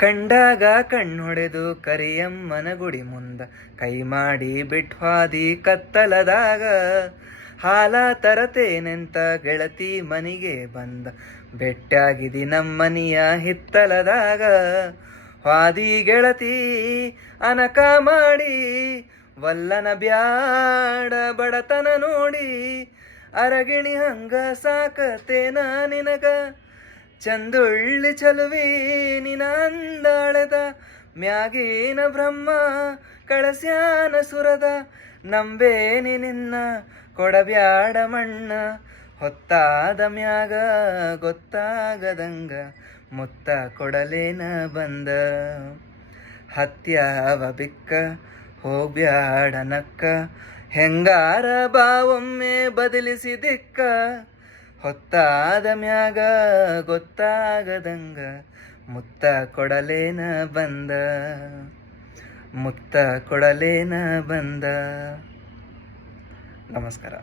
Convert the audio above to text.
ಕಂಡಾಗ ಕಣ್ಣೊಡೆದು ಕರಿಯಮ್ಮನ ಗುಡಿ ಮುಂದ ಕೈ ಮಾಡಿ ಬಿಟ್ವಾದಿ ಕತ್ತಲದಾಗ ಹಾಲ ತರತೇನೆಂತ ಗೆಳತಿ ಮನಿಗೆ ಬಂದ ಬೆಟ್ಟಾಗಿದಿ ನಮ್ಮನಿಯ ಹಿತ್ತಲದಾಗ ಹಾದಿ ಗೆಳತಿ ಅನಕ ಮಾಡಿ ವಲ್ಲನ ಬ್ಯಾಡ ಬಡತನ ನೋಡಿ ಅರಗಿಣಿ ಹಂಗ ಸಾಕತೇನ ನಿನಗ ಚಂದುಳ್ಳಿ ಚಲುವಿ ನಿನ ಅಂದಾಳದ ಮ್ಯಾಗೇನ ಬ್ರಹ್ಮ ಕಳಸ್ಯಾನ ಸುರದ ನಂಬೇನಿ ನಿನ್ನ ಕೊಡಬ್ಯಾಡ ಮಣ್ಣ ಹೊತ್ತಾದ ಮ್ಯಾಗ ಗೊತ್ತಾಗದಂಗ ಮುತ್ತ ಕೊಡಲೇನ ಬಂದ ಹತ್ಯಾವ ಬಿಕ್ಕ ಹೋಗ್ಬ್ಯಾಡ ನಕ್ಕ ಹೆಂಗಾರ ಬಾವೊಮ್ಮೆ ಬದಲಿಸಿ ದಿಕ್ಕ ಹೊತ್ತಾದ ಮ್ಯಾಗ ಗೊತ್ತಾಗದಂಗ ಮುತ್ತ ಕೊಡಲೇನ ಬಂದ ಮುತ್ತ ಕೊಡಲೇನ ಬಂದ. ನಮಸ್ಕಾರ.